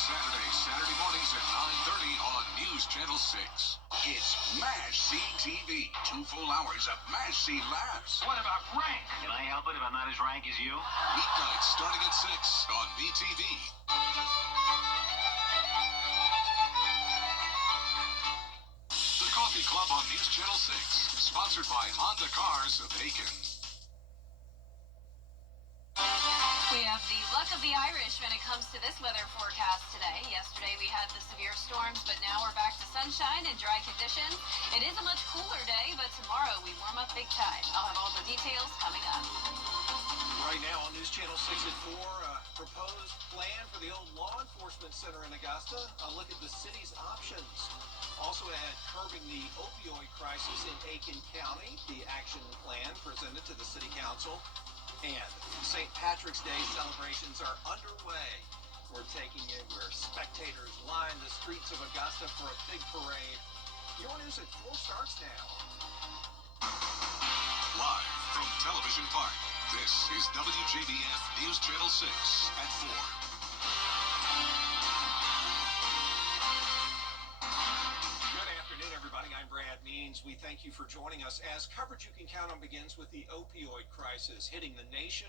Saturday mornings at 9:30 on News Channel 6. It's MASH CTV. 2 full hours of MASH C laughs. What about rank? Can I help it if I'm not as rank as you? Weeknights starting at 6 on VTV. The Coffee Club on News Channel 6. Sponsored by Honda Cars of Aiken. We have the luck of the Irish when it comes to this weather forecast today. Yesterday we had the severe storms, but now we're back to sunshine and dry conditions. It is a much cooler day, but tomorrow we warm up big time. I'll have all the details coming up. Right now on News Channel 6 at 4, proposed plan for the old law enforcement center in Augusta. A look at the city's options. Also at curbing the opioid crisis in Aiken County, the action plan presented to the city council. And St. Patrick's Day celebrations are underway. We're taking it where spectators line the streets of Augusta for a big parade. Your News at 4 starts now. Live from Television Park, this is WJBF News Channel 6 at 4. I'm Brad Means. We thank you for joining us as coverage you can count on begins with the opioid crisis hitting the nation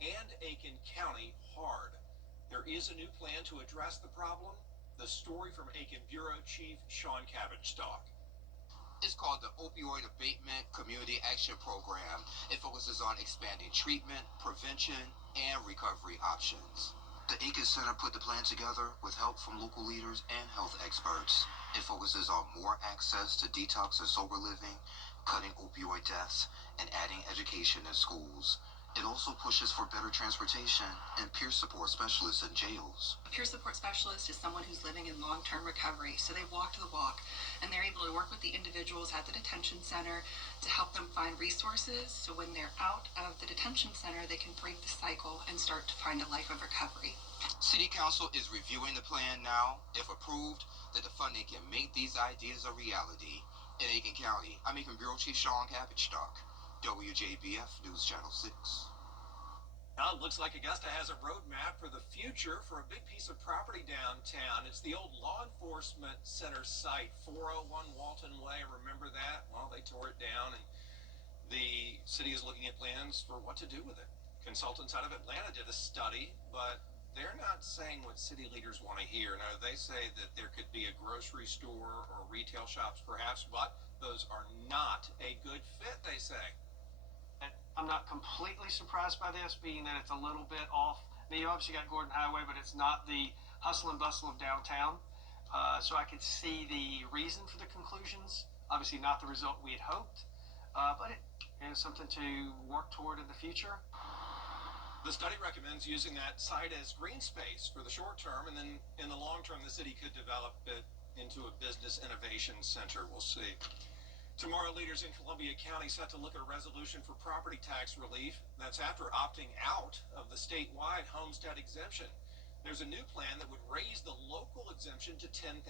and Aiken County hard. There is a new plan to address the problem. The story from Aiken Bureau Chief Sean Cabbage-Stock. It's called the Opioid Abatement Community Action Program. It focuses on expanding treatment, prevention, and recovery options. The Aiken Center put the plan together with help from local leaders and health experts. It focuses on more access to detox and sober living, cutting opioid deaths, and adding education in schools. It also pushes for better transportation and peer support specialists in jails. A peer support specialist is someone who's living in long-term recovery, so they walk the walk, and they're able to work with the individuals at the detention center to help them find resources, so when they're out of the detention center, they can break the cycle and start to find a life of recovery. City Council is reviewing the plan now. If approved, that the funding can make these ideas a reality. In Aiken County, I'm Aiken Bureau Chief Sean Cabbage-Stock, WJBF News Channel 6. Now it looks like Augusta has a roadmap for the future for a big piece of property downtown. It's the old law enforcement center site, 401 Walton Way. Remember that? Well, they tore it down, and the city is looking at plans for what to do with it. Consultants out of Atlanta did a study, but they're not saying what city leaders want to hear. No, they say that there could be a grocery store or retail shops perhaps, but those are not a good fit, they say. I'm not completely surprised by this, being that it's a little bit off. I mean, you obviously got Gordon Highway, but it's not the hustle and bustle of downtown. So I could see the reason for the conclusions. Obviously not the result we had hoped, but it is something to work toward in the future. The study recommends using that site as green space for the short term, and then in the long term, the city could develop it into a business innovation center. We'll see. Tomorrow, leaders in Columbia County set to look at a resolution for property tax relief. That's after opting out of the statewide homestead exemption. There's a new plan that would raise the local exemption to $10,000.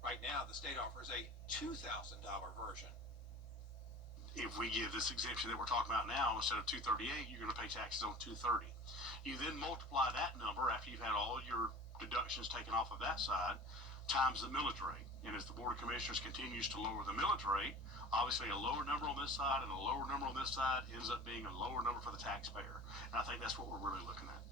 Right now, the state offers a $2,000 version. If we give this exemption that we're talking about now, instead of $238, you're going to pay taxes on $230. You then multiply that number after you've had all your deductions taken off of that side, times the millage rate. And as the Board of Commissioners continues to lower the millage rate, obviously a lower number on this side and a lower number on this side ends up being a lower number for the taxpayer. And I think that's what we're really looking at.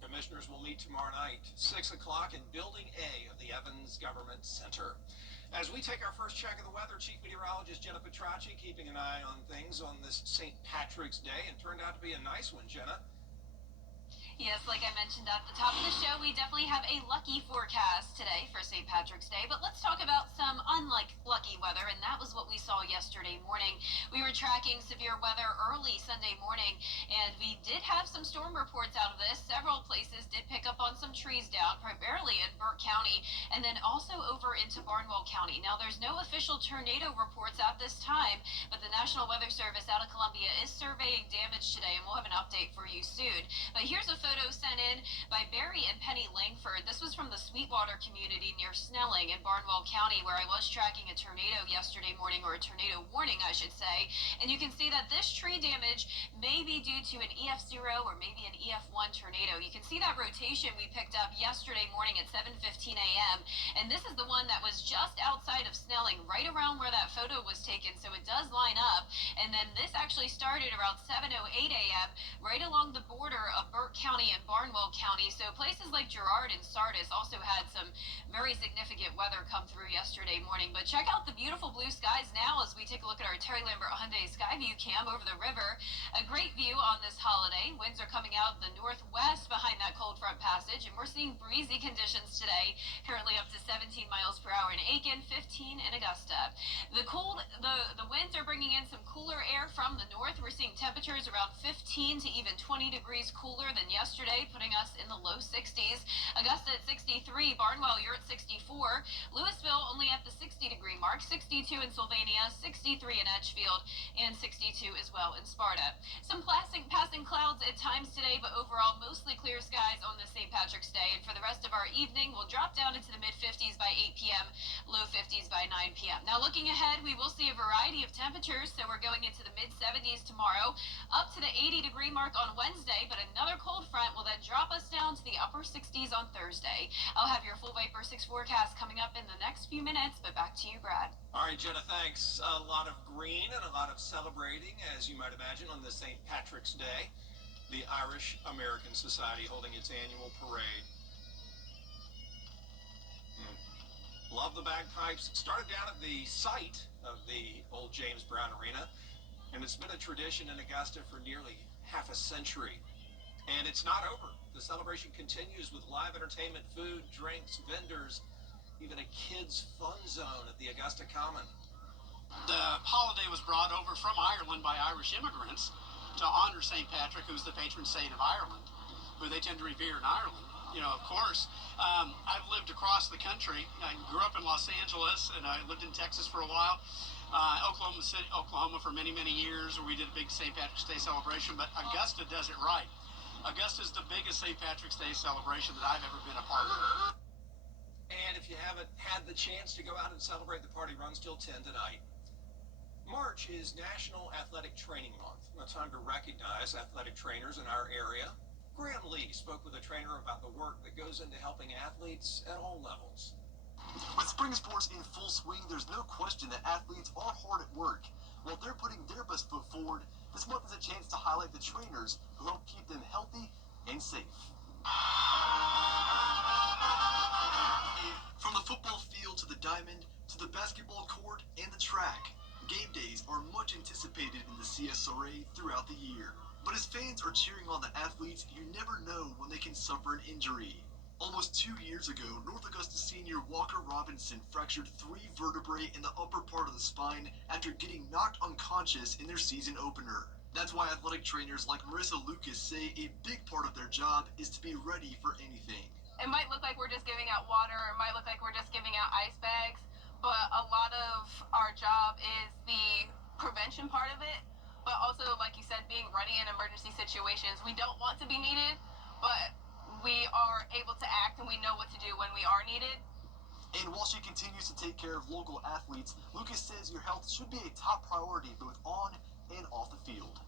Commissioners will meet tomorrow night, 6 o'clock in Building A of the Evans Government Center. As we take our first check of the weather, Chief Meteorologist Jenna Petracci keeping an eye on things on this St. Patrick's Day, and turned out to be a nice one, Jenna. Yes, like I mentioned at the top of the show, we definitely have a lucky forecast today for St. Patrick's Day. But let's talk about some unlucky weather, and that was what we saw yesterday morning. We were tracking severe weather early Sunday morning, and we did have some storm reports out of this. Several places did pick up on some trees down, primarily in Burke County, and then also over into Barnwell County. Now, there's no official tornado reports at this time, but the National Weather Service out of Columbia is surveying damage today, and we'll have an update for you soon. But here's a photo sent in by Barry and Penny Langford. This was from the Sweetwater community near Snelling in Barnwell County, where I was tracking a tornado yesterday morning, or a tornado warning, I should say. And you can see that this tree damage may be due to an EF0 or maybe an EF1 tornado. You can see that rotation we picked up yesterday morning at 7:15 a.m. And this is the one that was just outside of Snelling, right around where that photo was taken, so it does line up. And then this actually started around 7:08 a.m. right along the border of Burke County and Barnwell County. So places like Girard and Sardis also had some very significant weather come through yesterday morning. But check out the beautiful blue skies now as we take a look at our Terry Lambert Hyundai Skyview cam over the river. A great view on this holiday. Winds are coming out of the northwest behind that cold front passage, and we're seeing breezy conditions today, currently up to 17 miles per hour in Aiken, 15 in Augusta. The winds are bringing in some cooler air from the north. We're seeing temperatures around 15 to even 20 degrees cooler than yesterday, putting us in the low 60s. Augusta at 63, Barnwell, you're at 64. Louisville only at the 60-degree mark, 62 in Sylvania, 63 in Edgefield, and 62 as well in Sparta. Some passing clouds at times today, but overall mostly clear skies on this St. Patrick's Day. And for the rest of our evening, we'll drop down into the mid-50s by 8 p.m., low 50s by 9 p.m. Now looking ahead, we will see a variety of temperatures, so we're going into the mid-70s tomorrow, up to the 80-degree mark on Wednesday, but another cold front will then drop us down to the upper 60s on Thursday. I'll have your full Viper 6 forecast coming up in the next few minutes, but back to you, Brad. All right, Jenna, thanks. A lot of green and a lot of celebrating, as you might imagine, on this St. Patrick's Day. The Irish American Society holding its annual parade. Love the bagpipes. Started down at the site of the old James Brown Arena, and it's been a tradition in Augusta for nearly half a century. And it's not over. The celebration continues with live entertainment, food, drinks, vendors, even a kids' fun zone at the Augusta Common. The holiday was brought over from Ireland by Irish immigrants to honor St. Patrick, who's the patron saint of Ireland, who they tend to revere in Ireland. You know, of course, I've lived across the country. I grew up in Los Angeles, and I lived in Texas for a while. Oklahoma for many, many years, where we did a big St. Patrick's Day celebration, but Augusta does it right. Augusta's the biggest St. Patrick's Day celebration that I've ever been a part of. And if you haven't had the chance to go out and celebrate, the party runs till 10 tonight. March is National Athletic Training Month, a time to recognize athletic trainers in our area. Graham Lee spoke with a trainer about the work that goes into helping athletes at all levels. With spring sports in full swing, there's no question that athletes are hard at work. While they're putting their best foot forward, this month is a chance to highlight the trainers who help keep them healthy and safe. From the football field to the diamond, to the basketball court and the track, game days are much anticipated in the CSRA throughout the year. But as fans are cheering on the athletes, you never know when they can suffer an injury. Almost 2 years ago, North Augusta senior Walker Robinson fractured 3 vertebrae in the upper part of the spine after getting knocked unconscious in their season opener. That's why athletic trainers like Marissa Lucas say a big part of their job is to be ready for anything. It might look like we're just giving out water, or it might look like we're just giving out ice bags, but a lot of our job is the prevention part of it, but also, like you said, being ready in emergency situations. We don't want to be needed, but we are able to act and we know what to do when we are needed. And while she continues to take care of local athletes, Lucas says your health should be a top priority both on and off the field.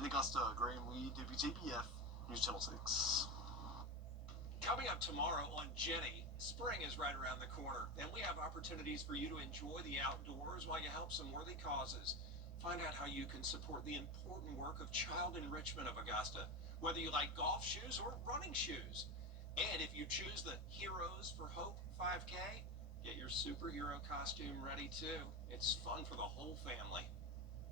In Augusta, Graham Lee, WJBF, News Channel 6. Coming up tomorrow on Jenny, spring is right around the corner, and we have opportunities for you to enjoy the outdoors while you help some worthy causes. Find out how you can support the important work of Child Enrichment of Augusta, whether you like golf shoes or running shoes. And if you choose the Heroes for Hope 5K, get your superhero costume ready too. It's fun for the whole family.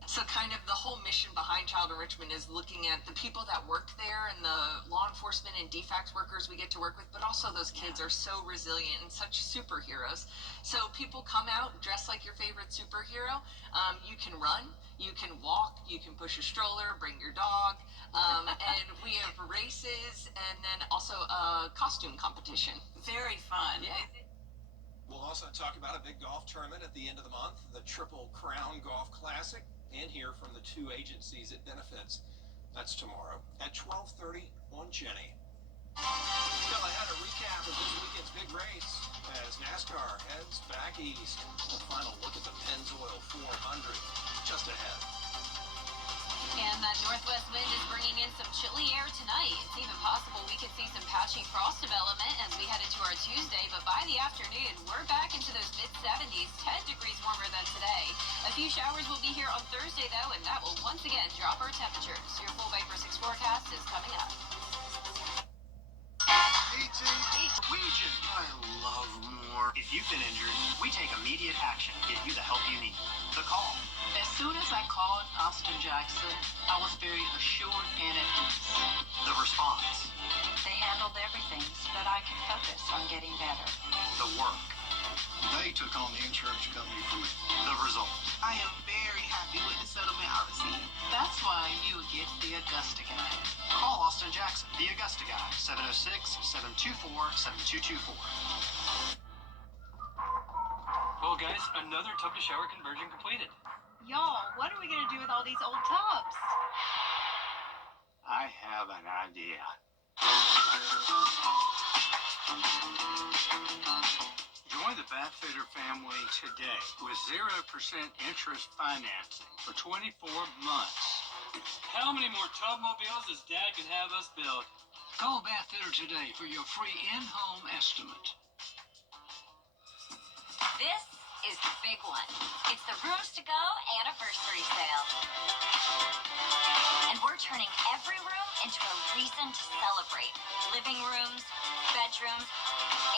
So kind of the whole mission behind Child Enrichment is looking at the people that work there and the law enforcement and DFACS workers we get to work with, but also those kids are so resilient and such superheroes. So people come out dressed like your favorite superhero. You can run, you can walk, you can push a stroller, bring your dog, and we have races and then also a costume competition. Very fun. Yeah. We'll also talk about a big golf tournament at the end of the month, the Triple Crown Golf Classic, and hear from the 2 agencies it benefits. That's tomorrow at 12:30 on Jenny. Still ahead, a recap of this weekend's big race as NASCAR heads back east. A final look at the Pennzoil 400 just ahead. And that northwest wind is bringing in some chilly air tonight. It's even possible we could see some patchy frost development as we head into our Tuesday, but by the afternoon, we're back into those mid-70s, 10 degrees warmer than today. A few showers will be here on Thursday, though, and that will once again drop our temperatures. Your full Vapor 6 forecast is coming up. Region. I love more. If you've been injured, we take immediate action to get you the help you need. The call. As soon as I called Austin Jackson, I was very assured and at ease. The response. They handled everything so that I could focus on getting better. The work. They took on the insurance company for me. The result. I am very happy with the settlement I received. That's why you get the Augusta guy. Call Austin Jackson, the Augusta guy, 706-724-7224. Well, guys, another tub to shower conversion completed. Y'all, what are we going to do with all these old tubs? I have an idea. Join the Bathfitter family today with 0% interest financing for 24 months. How many more tub mobiles does Dad can have us build? Call Bathfitter today for your free in-home estimate. This is the big one. It's the Rooms to Go anniversary sale. And we're turning every room into a reason to celebrate. Living rooms, bedrooms,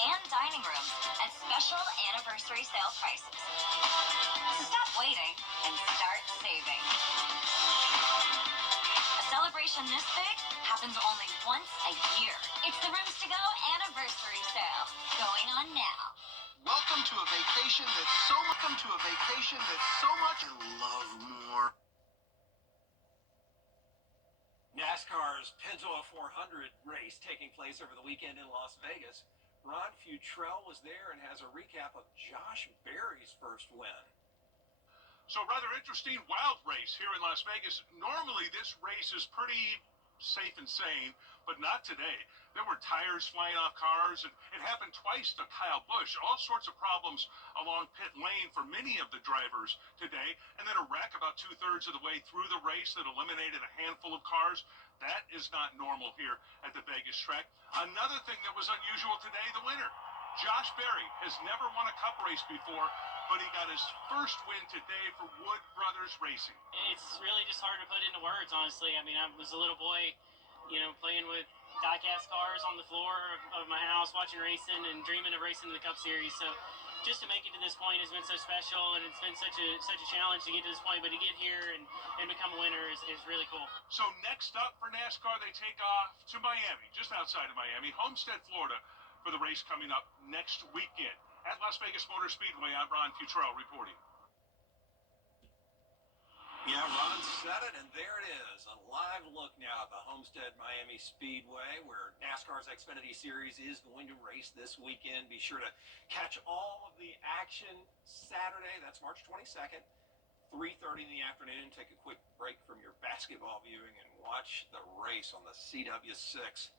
and dining rooms at special anniversary sale prices. So stop waiting and start saving. A celebration this big happens only once a year. It's the Rooms to Go anniversary sale going on now. Welcome to a vacation that's so much. I love more. NASCAR's Pennzoil 400 race taking place over the weekend in Las Vegas. Ron Futrell was there and has a recap of Josh Berry's first win. So rather interesting, wild race here in Las Vegas. Normally this race is pretty safe and sane, but not today. There were tires flying off cars, and it happened twice to Kyle Busch. All sorts of problems along pit lane for many of the drivers today, and then a wreck about 2/3 of the way through the race that eliminated a handful of cars. That is not normal here at the Vegas track. Another thing that was unusual today, the winner. Josh Berry has never won a Cup race before, but he got his first win today for Wood Brothers Racing. It's really just hard to put into words, honestly. I mean, I was a little boy, playing with die-cast cars on the floor of my house, watching racing and dreaming of racing in the Cup Series. So just to make it to this point has been so special, and it's been such a challenge to get to this point. But to get here and become a winner is really cool. So next up for NASCAR, they take off to Miami, just outside of Miami, Homestead, Florida, for the race coming up next weekend. At Las Vegas Motor Speedway, I'm Ron Futrell reporting. Yeah, Ron said it, and there it is. A live look now at the Homestead Miami Speedway, where NASCAR's Xfinity Series is going to race this weekend. Be sure to catch all of the action Saturday. That's March 22nd, 3:30 in the afternoon. Take a quick break from your basketball viewing and watch the race on the CW6.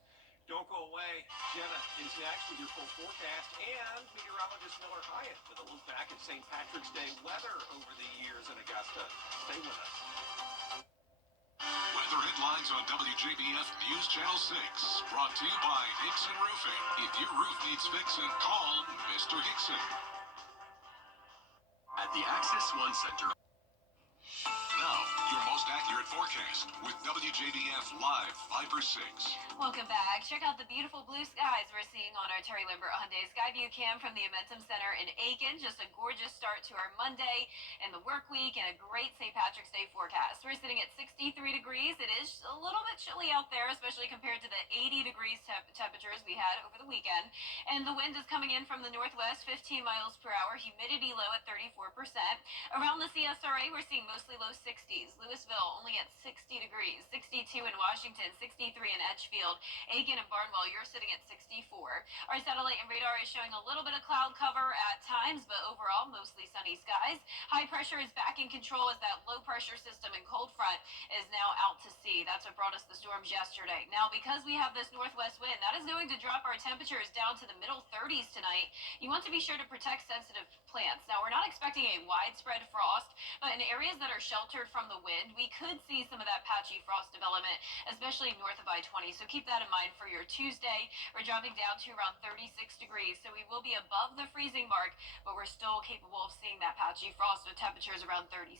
Don't go away. Jenna is next with your full forecast, and meteorologist Miller Hyatt with a look back at St. Patrick's Day weather over the years in Augusta. Stay with us. Weather headlines on WJBF News Channel 6. Brought to you by Hickson Roofing. If your roof needs fixing, call Mr. Hickson. At the Access One Center. Now, your most accurate forecast with WJBF Live Viper 6. Welcome back. Check out the beautiful blue skies we're seeing on our Terry Limbert Hyundai Skyview Cam from the Amentum Center in Aiken. Just a gorgeous start to our Monday and the work week, and a great St. Patrick's Day forecast. We're sitting at 63 degrees. It is a little bit chilly out there, especially compared to the 80 degrees temperatures we had over the weekend. And the wind is coming in from the northwest, 15 miles per hour. Humidity low at 34%. Around the CSRA, we're seeing mostly low 60s. Louisville only at 60 degrees. 62 in Washington, 63 in Edgefield. Aiken and Barnwell, you're sitting at 64. Our satellite and radar is showing a little bit of cloud cover at times, but overall mostly sunny skies. High pressure is back in control as that low pressure system and cold front is now out to sea. That's what brought us the storms yesterday. Now, because we have this northwest wind, that is going to drop our temperatures down to the middle 30s tonight. You want to be sure to protect sensitive plants. Now, we're not expecting a widespread frost, but in areas that are sheltered from the wind, we could see some of that patchy frost development, especially north of I-20. So keep that in mind for your Tuesday. We're dropping down to around 36 degrees, so we will be above the freezing mark, but we're still capable of seeing that patchy frost with temperatures around 36.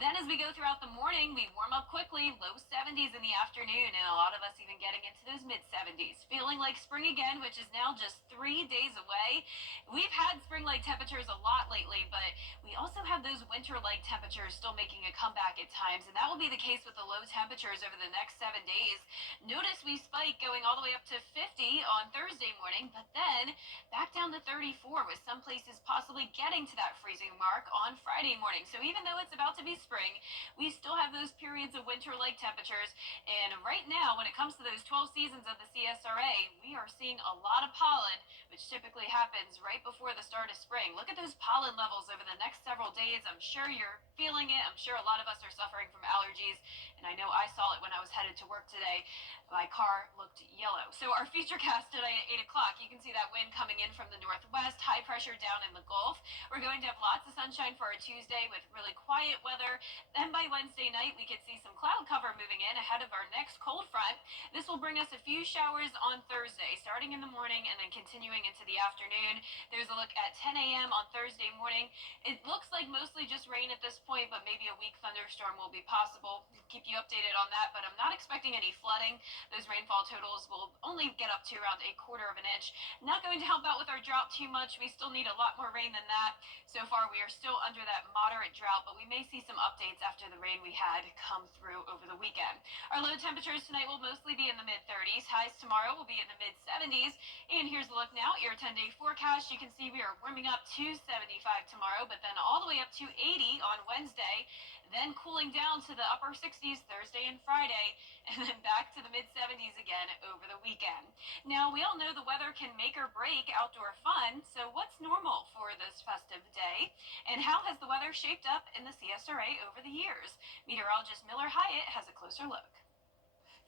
Then as we go throughout the morning, we warm up quickly, low 70s in the afternoon, and a lot of us even getting into those mid-70s. Feeling like spring again, which is now just 3 days away. We've had spring-like temperatures a lot lately, but we also have those winter-like temperatures still making a comeback at times, and that will be the case with the low temperatures over the next 7 days. Notice we spike going all the way up to 50 on Thursday morning, but then back down to 34, with some places possibly getting to that freezing mark on Friday morning. So even though it's about to be spring, we still have those periods of winter-like temperatures. And right now, when it comes to those 12 seasons of the CSRA, we are seeing a lot of pollen, which typically happens right before the start of spring. Look at those pollen levels over the next several days. I'm sure you're feeling it. I'm sure a lot of us are suffering from allergies, and I know I saw it when I was headed to work today. My car looked yellow. So our futurecast today at 8 o'clock, you can see that wind coming in from the northwest, high pressure down in the Gulf. We're going to have lots of sunshine for our Tuesday with really quiet weather. Then by Wednesday night, we could see some cloud cover moving in ahead of our next cold front. This will bring us a few showers on Thursday, starting in the morning and then continuing into the afternoon. There's a look at 10 a.m. on Thursday morning. It looks like mostly just rain at this point, but maybe a weak thunderstorm will be possible. We'll keep you updated on that, but I'm not expecting any flooding. Those rainfall totals will only get up to around 1/4 of an inch. Not going to help out with our drought too much. We still need a lot more rain than that. So far, we are still under that moderate drought, but we may see some updates after the rain we had come through over the weekend. Our low temperatures tonight will mostly be in the mid-30s. Highs tomorrow will be in the mid-70s. And here's a look now at your 10-day forecast. You can see we are warming up to 75 tomorrow, but then all the way up to 80 on Wednesday. Then cooling down to the upper 60s Thursday and Friday, and then back to the mid-70s again over the weekend. Now, we all know the weather can make or break outdoor fun, so what's normal for this festive day? And how has the weather shaped up in the CSRA over the years? Meteorologist Miller Hyatt has a closer look.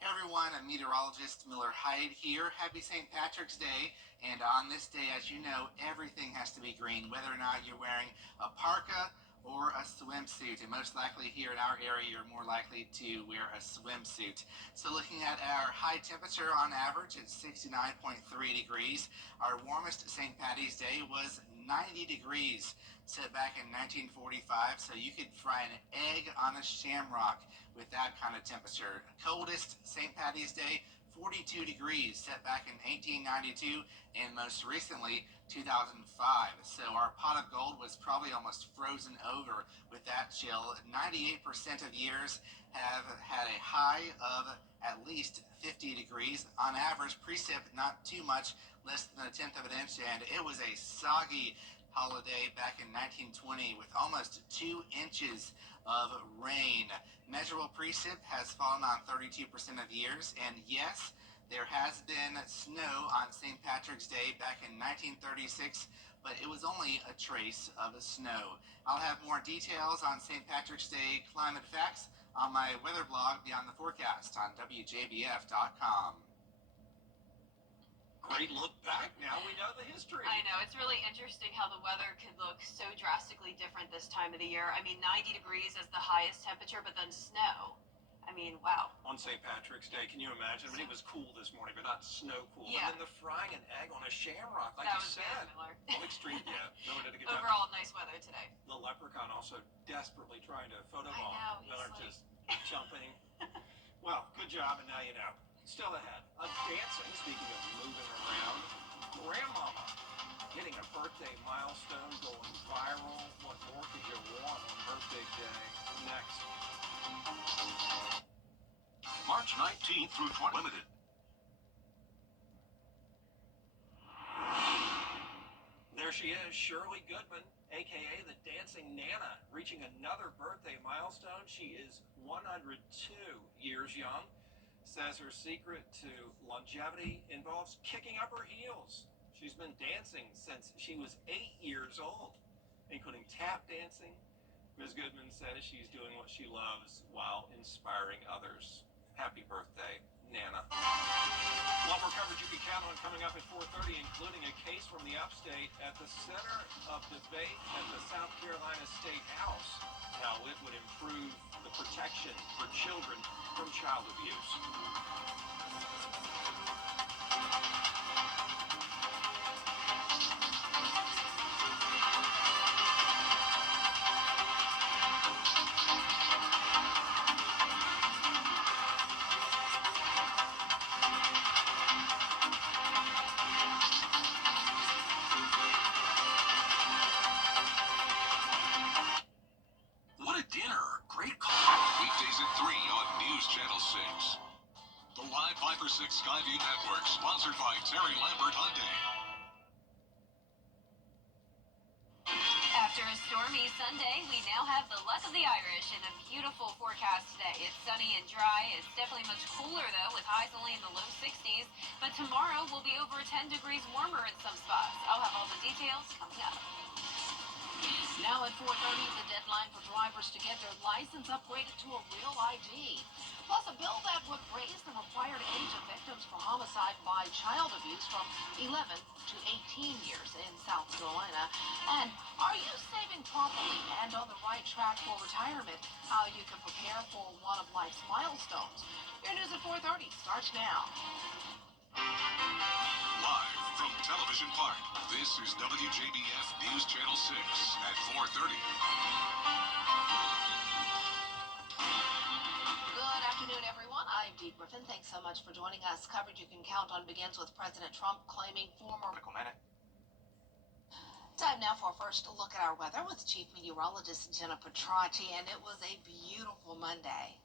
Hey everyone, I'm meteorologist Miller Hyatt here. Happy St. Patrick's Day. And on this day, as you know, everything has to be green, whether or not you're wearing a parka or a swimsuit. And most likely here in our area, you're more likely to wear a swimsuit. So looking at our high temperature on average, it's 69.3 degrees. Our warmest St. Patty's Day was 90 degrees set back in 1945. So you could fry an egg on a shamrock with that kind of temperature. Coldest St. Patty's Day, 42 degrees set back in 1892, and most recently 2005. So our pot of gold was probably almost frozen over with that chill. 98% of years have had a high of at least 50 degrees. On average, precip not too much, less than 1/10 of an inch, and it was a soggy holiday back in 1920 with almost 2 inches of rain. Measurable precip has fallen on 32% of years, and yes, there has been snow on St. Patrick's Day back in 1936, but it was only a trace of snow. I'll have more details on St. Patrick's Day climate facts on my weather blog Beyond the Forecast on WJBF.com. Great look back. Now we know the history. I know. It's really interesting how the weather could look so drastically different this time of the year. I mean, 90 degrees as the highest temperature, but then snow. I mean, wow. On St. Patrick's Day, can you imagine? I mean, it was cool this morning, but not snow cool. Yeah. And then the frying an egg on a shamrock, like That you was said. good, Miller. All extreme, yeah. Miller did a good job. Overall, nice weather today. The leprechaun also desperately trying to photobomb. I know, he's Miller like- just jumping. Well, good job, and now you know. Still ahead. Dancing, speaking of moving around, Grandmama hitting a birthday milestone, going viral. What more could you want on her big day? Next. March 19th through 20 limited. There she is, Shirley Goodman, a.k.a. the Dancing Nana, reaching another birthday milestone. She is 102 years young. says her secret to longevity involves kicking up her heels. She's been dancing since she was 8 years old, including tap dancing. Ms. Goodman says she's doing what she loves while inspiring others. Happy birthday, Nana. A lot more coverage you can count on coming up at 4:30, including a case from the upstate at the center of debate at the South Carolina State House. How it would improve the protection for children from child abuse. What a dinner. Great call. Weekdays at 3 on News Channel 6. The Live 5 for 6 Skyview Network, sponsored by Terry Lambert Hyundai. After a stormy Sunday, we now have the luck of the Irish and a beautiful forecast today. It's sunny and dry. It's definitely much cooler, though, with highs only in the low 60s. But tomorrow will be over 10 degrees warmer in some spots. I'll have all the details coming up. Now at 4:30, the deadline for drivers to get their license upgraded to a real ID. Plus, a bill that would raise the required age of victims for homicide by child abuse from 11 to 18 years in South Carolina. And are you saving properly and on the right track for retirement? How you can prepare for one of life's milestones. Your news at 4:30 starts now. Live from Television Park, this is WJBF News Channel 6 at 4:30. Good afternoon, everyone. I'm Dee Griffin. Thanks so much for joining us. Coverage you can count on begins with President Trump claiming former... Time now for a first look at our weather with Chief Meteorologist Jenna Petracci, and it was a beautiful Monday.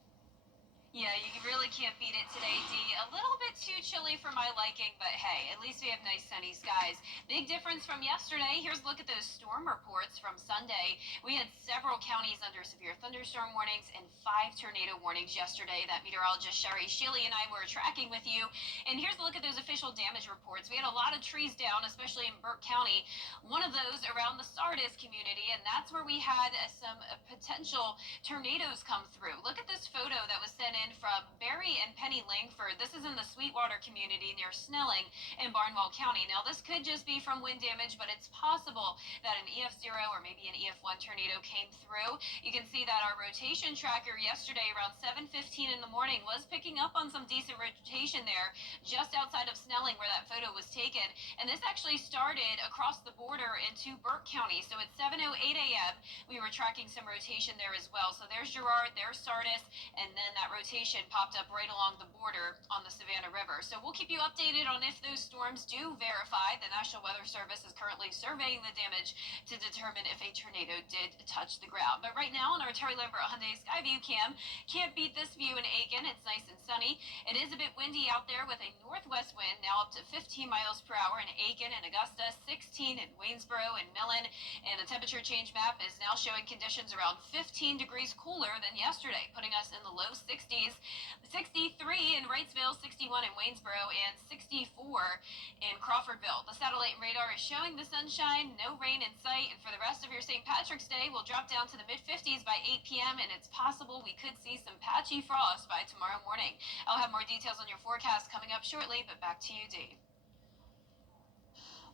Yeah, you really can't beat it today, Dee. A little bit too chilly for my liking, but hey, at least we have nice sunny skies. Big difference from yesterday. Here's a look at those storm reports from Sunday. We had several counties under severe thunderstorm warnings and 5 tornado warnings yesterday that meteorologist Sherry Shealy and I were tracking with you. And here's a look at those official damage reports. We had a lot of trees down, especially in Burke County. One of those around the Sardis community, and that's where we had some potential tornadoes come through. Look at this photo that was sent in from Barry and Penny Langford. This is in the Sweetwater community near Snelling in Barnwell County. Now, this could just be from wind damage, but it's possible that an EF0 or maybe an EF1 tornado came through. You can see that our rotation tracker yesterday around 7:15 in the morning was picking up on some decent rotation there just outside of Snelling where that photo was taken. And this actually started across the border into Burke County. So at 7:08 a.m., we were tracking some rotation there as well. So there's Girard, there's Sardis, and then that rotation popped up right along the border on the Savannah River. So we'll keep you updated on if those storms do verify. The National Weather Service is currently surveying the damage to determine if a tornado did touch the ground. But right now on our Terry Lambert Hyundai Skyview cam, can't beat this view in Aiken. It's nice and sunny. It is a bit windy out there with a northwest wind now up to 15 miles per hour in Aiken and Augusta, 16 in Waynesboro and Millen. And the temperature change map is now showing conditions around 15 degrees cooler than yesterday, putting us in the low 60s. 63 in Wrightsville, 61 in Waynesboro, and 64 in Crawfordville. The satellite and radar is showing the sunshine, no rain in sight, and for the rest of your St. Patrick's Day, we'll drop down to the mid-50s by 8 p.m., and it's possible we could see some patchy frost by tomorrow morning. I'll have more details on your forecast coming up shortly, but back to you, Dee.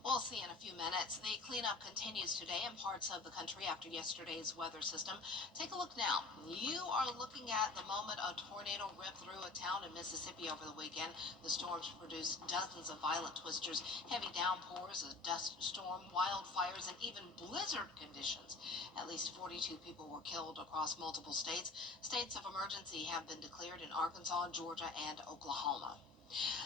We'll see in a few minutes. The cleanup continues today in parts of the country after yesterday's weather system. Take a look now. You are looking at the moment a tornado ripped through a town in Mississippi over the weekend. The storms produced dozens of violent twisters, heavy downpours, a dust storm, wildfires, and even blizzard conditions. At least 42 people were killed across multiple states. States of emergency have been declared in Arkansas, Georgia, and Oklahoma.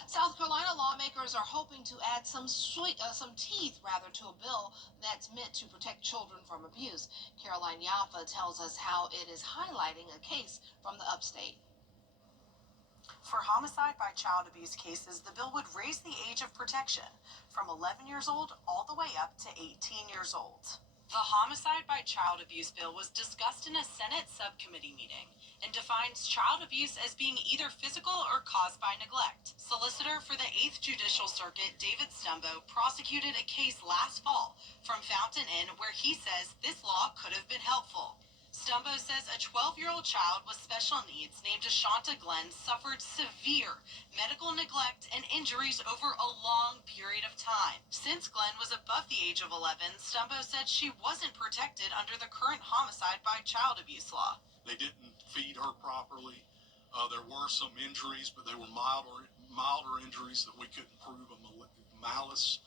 South Carolina lawmakers are hoping to add some teeth to a bill that's meant to protect children from abuse. Caroline Yaffa tells us how it is highlighting a case from the upstate. For homicide by child abuse cases, the bill would raise the age of protection from 11 years old all the way up to 18 years old. The homicide by child abuse bill was discussed in a Senate subcommittee meeting and defines child abuse as being either physical or caused by neglect. Solicitor for the 8th Judicial Circuit, David Stumbo, prosecuted a case last fall from Fountain Inn where he says this law could have been helpful. Stumbo says a 12-year-old child with special needs named Ashanta Glenn suffered severe medical neglect and injuries over a long period of time. Since Glenn was above the age of 11, Stumbo said she wasn't protected under the current homicide by child abuse law. They didn't feed her properly. There were some injuries, but they were milder injuries that we couldn't prove a malice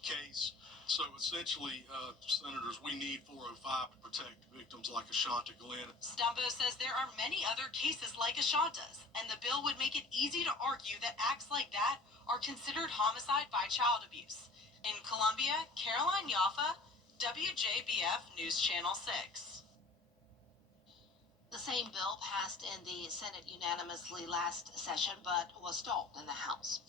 case. So essentially, Senators, we need 405 to protect victims like Ashanta Glenn. Stumbo says there are many other cases like Ashanta's, and the bill would make it easy to argue that acts like that are considered homicide by child abuse. In Columbia, Caroline Yaffa, WJBF News Channel 6. The same bill passed in the Senate unanimously last session, but was stalled in the House.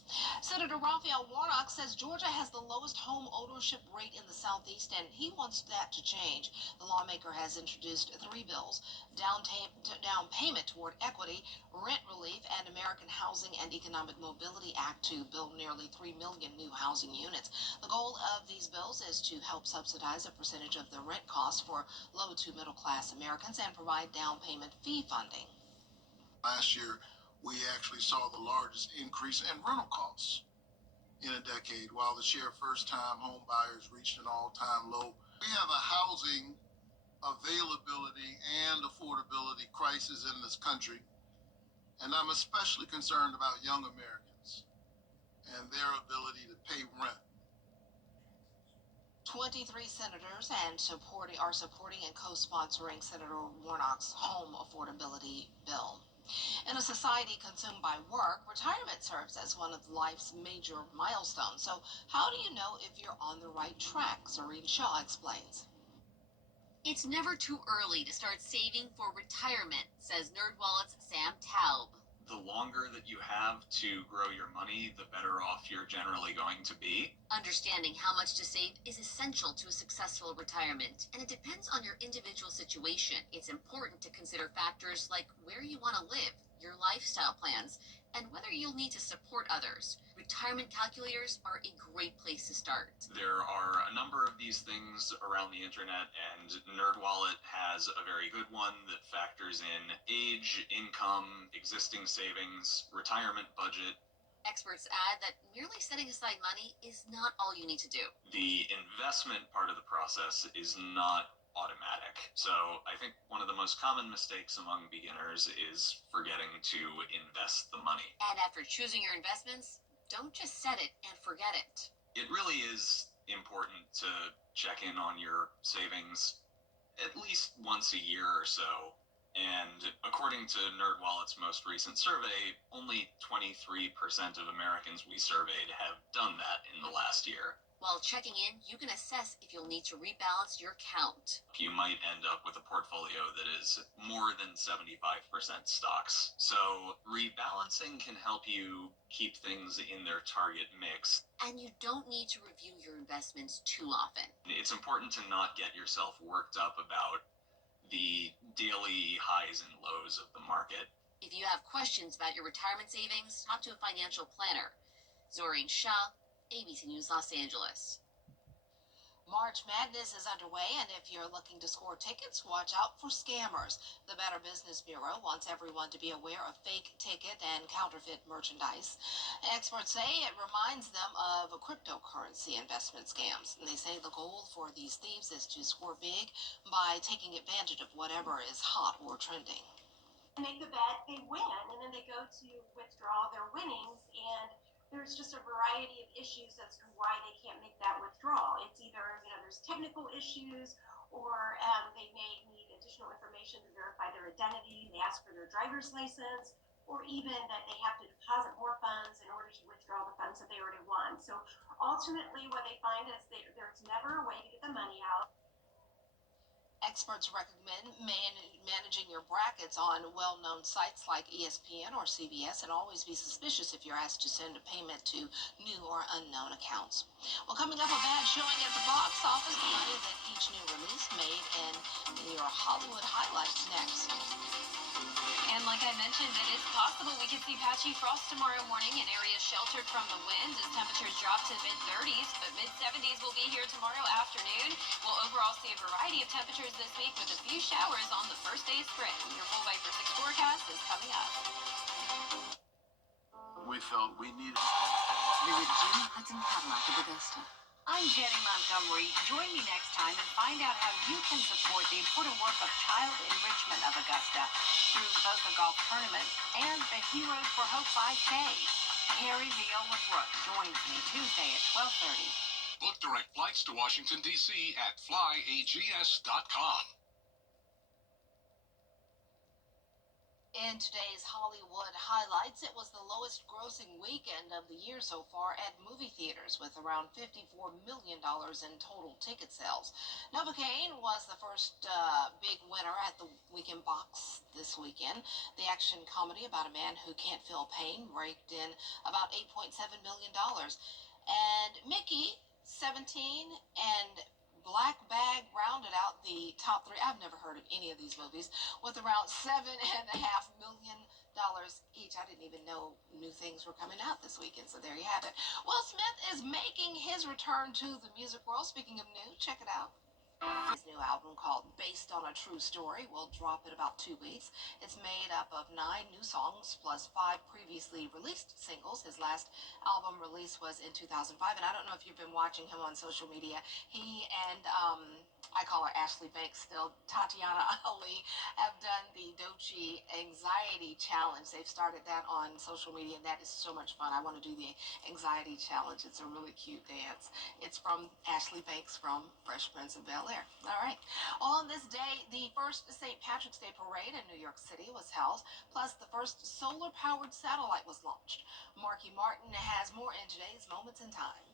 Senator Raphael Warnock says Georgia has the lowest home ownership rate in the Southeast, and he wants that to change. The lawmaker has introduced 3 bills: down payment toward equity, rent relief, and American Housing and Economic Mobility Act to build nearly 3 million new housing units. The goal of these bills is to help subsidize a percentage of the rent costs for low to middle class Americans and provide down payment fee funding. Last year, we actually saw the largest increase in rental costs in a decade, while the share of first-time home buyers reached an all-time low. We have a housing availability and affordability crisis in this country, and I'm especially concerned about young Americans and their ability to pay rent. 23 senators are supporting and co-sponsoring Senator Warnock's home affordability bill. In a society consumed by work, retirement serves as one of life's major milestones. So how do you know if you're on the right track? Zareen Shaw explains. It's never too early to start saving for retirement, says NerdWallet's Sam Taub. The longer that you have to grow your money, the better off you're generally going to be. Understanding how much to save is essential to a successful retirement, and it depends on your individual situation. It's important to consider factors like where you want to live, your lifestyle plans, and whether you'll need to support others. Retirement calculators are a great place to start. There are a number of these things around the internet, and NerdWallet has a very good one that factors in age, income, existing savings, retirement budget. Experts add that merely setting aside money is not all you need to do. The investment part of the process is not automatic. So I think one of the most common mistakes among beginners is forgetting to invest the money. And after choosing your investments, don't just set it and forget it. It really is important to check in on your savings at least once a year or so. And according to NerdWallet's most recent survey, only 23% of Americans we surveyed have done that in the last year. While checking in, you can assess if you'll need to rebalance your account. You might end up with a portfolio that is more than 75% stocks. So rebalancing can help you keep things in their target mix. And you don't need to review your investments too often. It's important to not get yourself worked up about the daily highs and lows of the market. If you have questions about your retirement savings, talk to a financial planner. Zoreen Shah, ABC News Los Angeles. March Madness is underway, and if you're looking to score tickets, watch out for scammers. The Better Business Bureau wants everyone to be aware of fake ticket and counterfeit merchandise. Experts say it reminds them of cryptocurrency investment scams. And they say the goal for these thieves is to score big by taking advantage of whatever is hot or trending. Make the bet, they win, and then they go to withdraw their winnings, and there's just a variety of issues as to why they can't make that withdrawal. It's either, there's technical issues, or they may need additional information to verify their identity. They ask for their driver's license, or even that they have to deposit more funds in order to withdraw the funds that they already won. So ultimately, what they find is there's never a way to get the money out. Experts recommend managing your brackets on well-known sites like ESPN or CBS, and always be suspicious if you're asked to send a payment to new or unknown accounts. Well, coming up, a bad showing at the box office, the money that each new release made, and your Hollywood highlights next. And like I mentioned, it is possible we could see patchy frost tomorrow morning in areas sheltered from the winds as temperatures drop to mid-30s, but mid-70s will be here tomorrow afternoon. We'll overall see a variety of temperatures this week with a few showers on the first day of spring. Your full Viper 6 forecast is coming up. We felt we needed... Visit Jim Hudson Cadillac of Augusta. I'm Jenny Montgomery. Join me next time and find out how you can support the important work of Child Enrichment of Augusta through both the golf tournament and the Heroes for Hope 5K. Harry Viola Brooke joins me Tuesday at 12:30. Book direct flights to Washington, D.C. at flyags.com. In today's Hollywood highlights, it was the lowest grossing weekend of the year so far at movie theaters, with around $54 million in total ticket sales. Novocaine was the first big winner at the weekend box this weekend. The action comedy about a man who can't feel pain raked in about $8.7 million. And Mickey, 17, and Black Bag rounded out the top three. I've never heard of any of these movies, with around $7.5 million each. I didn't even know new things were coming out this weekend, so there you have it. Will Smith is making his return to the music world. Speaking of new, check it out. His new album, called Based on a True Story, will drop in about 2 weeks. It's made up of 9 new songs plus 5 previously released singles. His last album release was in 2005, and I don't know if you've been watching him on social media. He and I call her Ashley Banks still, Tatiana Ali, have done the Dochi Anxiety Challenge. They've started that on social media, and that is so much fun. I want to do the Anxiety Challenge. It's a really cute dance. It's from Ashley Banks from Fresh Prince of Bel-Air. All right. On this day, the first St. Patrick's Day Parade in New York City was held, plus the first solar-powered satellite was launched. Marky Martin has more in today's Moments in Time.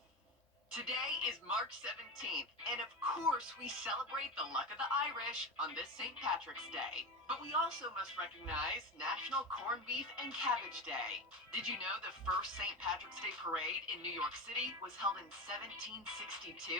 Today is March 17th, and of course we celebrate the luck of the Irish on this St. Patrick's Day. But we also must recognize National Corned Beef and Cabbage Day. Did you know the first St. Patrick's Day Parade in New York City was held in 1762? He's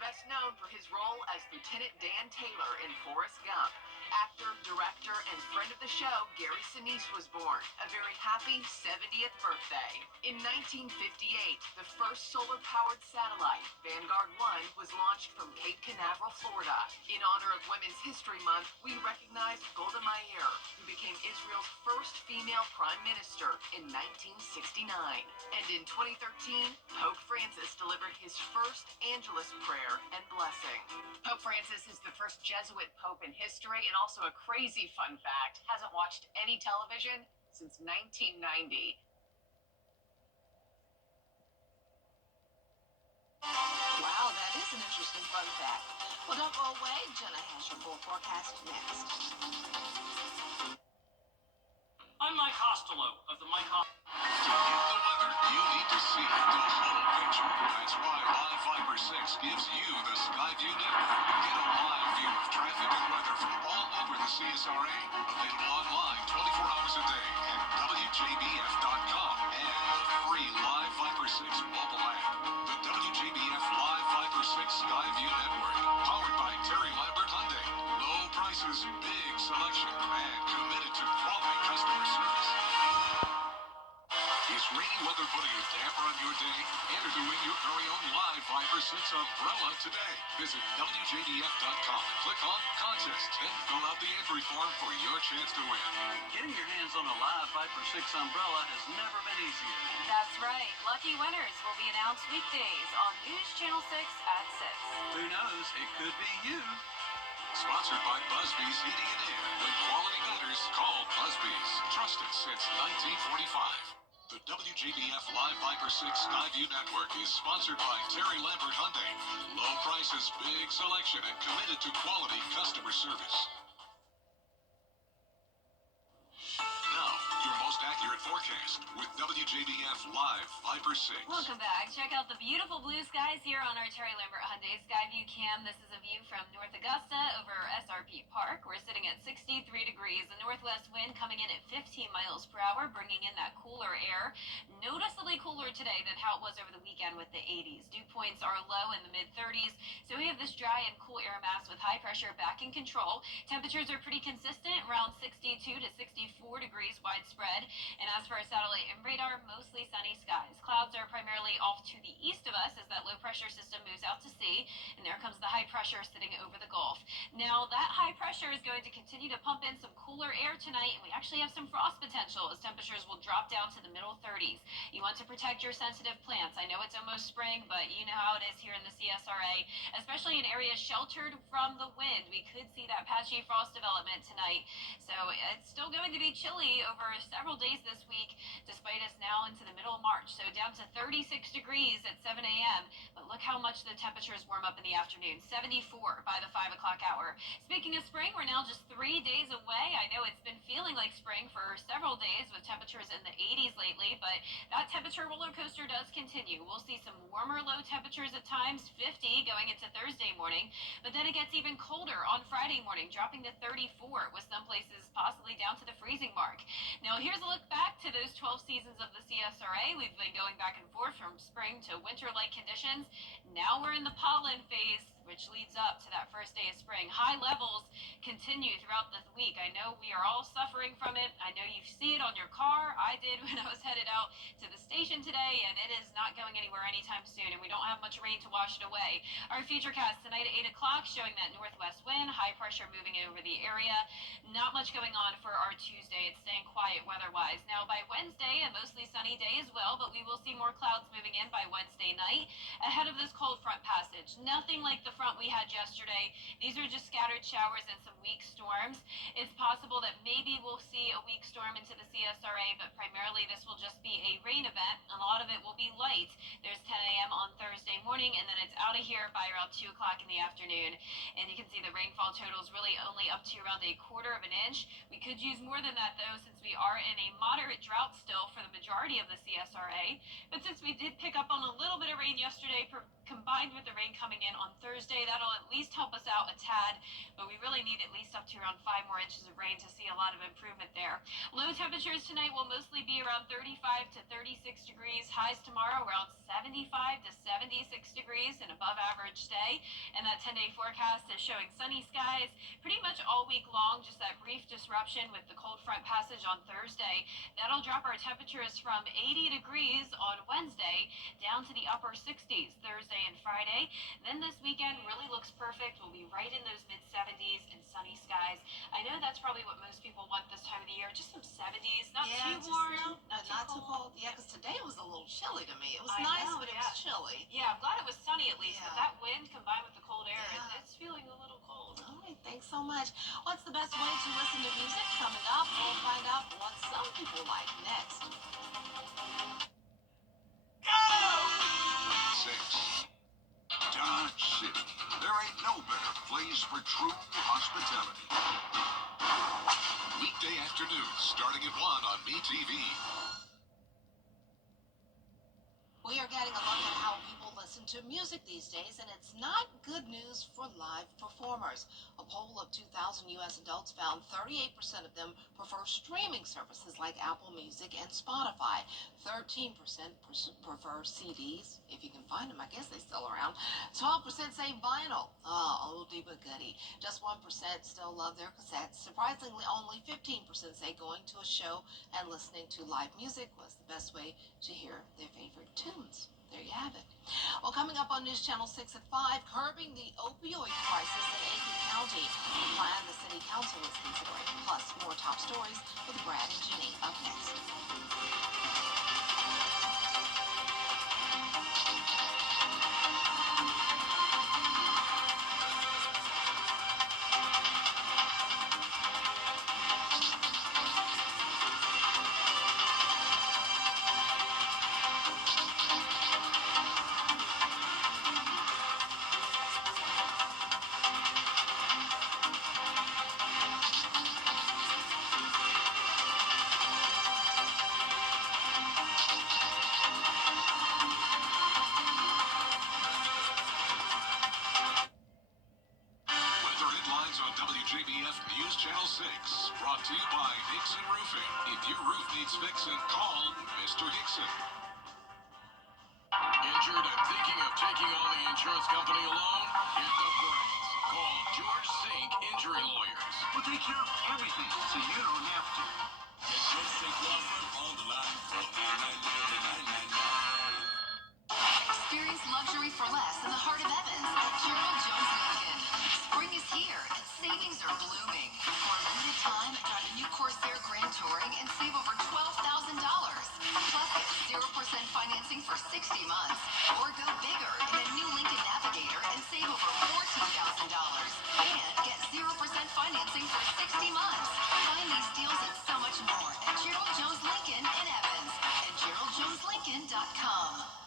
best known for his role as Lieutenant Dan Taylor in Forrest Gump. Actor, director, and friend of the show, Gary Sinise was born. A very happy 70th birthday. In 1958, the first solar-powered satellite, Vanguard 1, was launched from Cape Canaveral, Florida. In honor of Women's History Month, we recognize Golda Meir, who became Israel's first female prime minister in 1969. And in 2013, Pope Francis delivered his first Angelus prayer and blessing. Pope Francis is the first Jesuit pope in history, and also a crazy fun fact, hasn't watched any television since 1990. Wow, that is an interesting fun fact. Well, don't go away. Jenna has your full forecast next. I'm Mike Costello of the Mike Costello. To get the weather, you need to see the whole picture. That's why Live Viper 6 gives you the Skyview Network. Get a live view of traffic and weather from all over the CSRA. Available online 24 hours a day at WJBF.com and the free Live Viper 6 mobile app. The WJBF Live Viper 6 Skyview Network, powered by Terry Lambert Hyundai. Low prices, big selection, and committed to quality customer service. Is rainy weather putting a damper on your day? Enter to win your very own Live Viper 6 umbrella today. Visit WJBF.com and click on Contest. Then fill out the entry form for your chance to win. Getting your hands on a Live Viper 6 umbrella has never been easier. That's right. Lucky winners will be announced weekdays on News Channel 6 at 6. Who knows? It could be you. Sponsored by Busby's Heating and Air. When quality matters, call Busby's. Trusted since 1945. The WJBF Live Viper 6 Skyview Network is sponsored by Terry Lambert Hyundai. Low prices, big selection, and committed to quality customer service. Now, your most accurate forecast. forecast with WJBF Live 5/6. Welcome back. Check out the beautiful blue skies here on our Terry Lambert Hyundai Skyview Cam. This is a view from North Augusta over SRP Park. We're sitting at 63 degrees. The northwest wind coming in at 15 miles per hour, bringing in that cooler air. Noticeably cooler today than how it was over the weekend with the 80s. Dew points are low in the mid-30s, so we have this dry and cool air mass with high pressure back in control. Temperatures are pretty consistent, around 62 to 64 degrees widespread. And as for our satellite and radar, mostly sunny skies. Clouds are primarily off to the east of us as that low pressure system moves out to sea, and there comes the high pressure sitting over the Gulf. Now, that high pressure is going to continue to pump in some cooler air tonight, and we actually have some frost potential as temperatures will drop down to the middle 30s. You want to protect your sensitive plants. I know it's almost spring, but you know how it is here in the CSRA, especially in areas sheltered from the wind. We could see that patchy frost development tonight, so it's still going to be chilly over several days this week, despite us now into the middle of March. So down to 36 degrees at 7 a.m., but look how much the temperatures warm up in the afternoon. 74 by the 5 o'clock hour. Speaking of spring, we're now just 3 days away. I know it's been feeling like spring for several days with temperatures in the 80s lately, but that temperature roller coaster does continue. We'll see some warmer low temperatures at times, 50 going into Thursday morning, but then it gets even colder on Friday morning, dropping to 34 with some places possibly down to the freezing mark. Now, here's a look back to those 12 seasons of the CSRA. We've been going back and forth from spring to winter-like conditions. Now we're in the pollen phase, which leads up to that first day of spring. High levels continue throughout the week. I know we are all suffering from it. I know you see it on your car. I did when I was headed out to the station today, and it is not going anywhere anytime soon, and we don't have much rain to wash it away. Our futurecast tonight at 8 o'clock showing that northwest wind, high pressure moving over the area. Not much going on for our Tuesday. It's staying quiet weather-wise. Now, by Wednesday, a mostly sunny day as well, but we will see more clouds moving in by Wednesday night ahead of this cold front passage. Nothing like the front we had yesterday. These are just scattered showers and some weak storms. It's possible that maybe we'll see a weak storm into the CSRA, but primarily this will just be a rain event. A lot of it will be light. There's 10 a.m. on Thursday morning, and then it's out of here by around 2 o'clock in the afternoon. And you can see the rainfall totals really only up to around 1/4 of an inch. We could use more than that, though, since we are in a moderate drought still for the majority of the CSRA. But since we did pick up on a little bit of rain yesterday, combined with the rain coming in on Thursday, that'll at least help us out a tad, but we really need at least up to around 5 more inches of rain to see a lot of improvement there. Low temperatures tonight will mostly be around 35 to 36 degrees. Highs tomorrow around 75 to 76 degrees, an above average day. And that 10-day forecast is showing sunny skies pretty much all week long, just that brief disruption with the cold front passage on Thursday. That'll drop our temperatures from 80 degrees on Wednesday down to the upper 60s Thursday and Friday. Then this weekend really looks perfect. We'll be right in those mid-70s and sunny skies. I know that's probably what most people want this time of the year, just some 70s, not too warm, not too cold. Yeah, because today was a little chilly to me. It was I nice, know, but it yeah. was chilly. Yeah, I'm glad it was sunny at least, Yeah. but that wind combined with the cold air, Yeah. it's feeling a little cold. All right, thanks so much. What's the best way to listen to music? Coming up, we'll find out what some people like next. 6. Dodge City. There ain't no better place for true hospitality. Weekday afternoons starting at 1 on MeTV. We are getting a look at how people listen to music these days, and it's not good news for live performers. A poll of 2,000 U.S. adults found 38% of them prefer streaming services like Apple Music and Spotify. 13% prefer CDs, if you can find them. I guess they're still around. 12% say vinyl. Oh, oldie but goodie. Just 1% still love their cassettes. Surprisingly, only 15% say going to a show and listening to live music was the best way to hear their favorite tunes. There you have it. Well, coming up on News Channel 6 at 5, curbing the opioid crisis in Aiken County. The plan the city council is considering. Plus, more top stories with Brad and Ginny up next. to you by Hickson Roofing. If your roof needs fixing, call Mr. Hickson. Injured and thinking of taking on the insurance company alone? Hit the brakes. Call George Sink Injury Lawyers. We'll take care of everything, so you don't have to. Get George Sink Law Firm on the line for 999. Experience luxury for less in the heart of Evans at Gerald Jones Lincoln. Spring is here and savings are blooming. For a limited time, drive a new Corsair Grand Touring and save over $12,000. Plus, get 0% financing for 60 months. Or go bigger in a new Lincoln Navigator and save over $14,000. And get 0% financing for 60 months. Find these deals and so much more at Gerald Jones Lincoln in Evans and GeraldJonesLincoln.com.